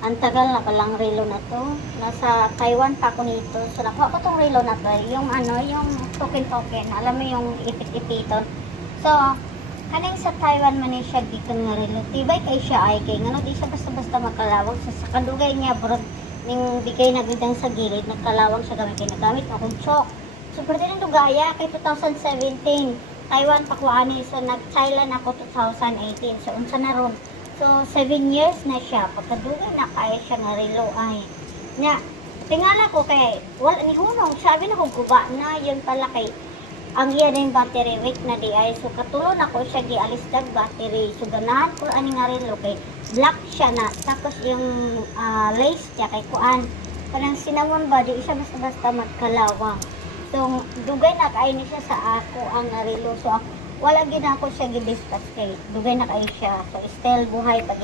Ang tagal na palang relo na to. Nasa Taiwan pa ako nito. So, nakuha ko tong relo na to. Yung ano, yung token-token. Alam mo yung ipit-ipiton. So, kaning sa Taiwan man siya dito nga relo. Tibay kay siya ay kay ngano di siya basta-basta magkalawag. Sa kadugay niya bro, ning bigay na gudang sa gilid, nagkalawag siya gamit kay nagamit akong chok. So, pwede rin dugaya kay 2017. Taiwan pakuani. So, nag-Thailand ako 2018. So, unsa na ron. So, 7 years na siya. Pagkadugay na kaya siya nga relo ay. Nga, tingala ko kay, wala ni hunong. Sabi na kong guba na yun pala kay, ang iya na yung battery week na di ay. So, katulon ako siya gialis dag battery. So, ganahan ko ani nga relo kay, black siya na. Tapos yung lace niya kay kuan. Parang sinamon ba, di siya basta-basta magkalawang. So, dugay na kaya ni siya sa ako ang relo. So, wala gina ko siya gidispatch kay dugay na kayo siya. So, still buhay pag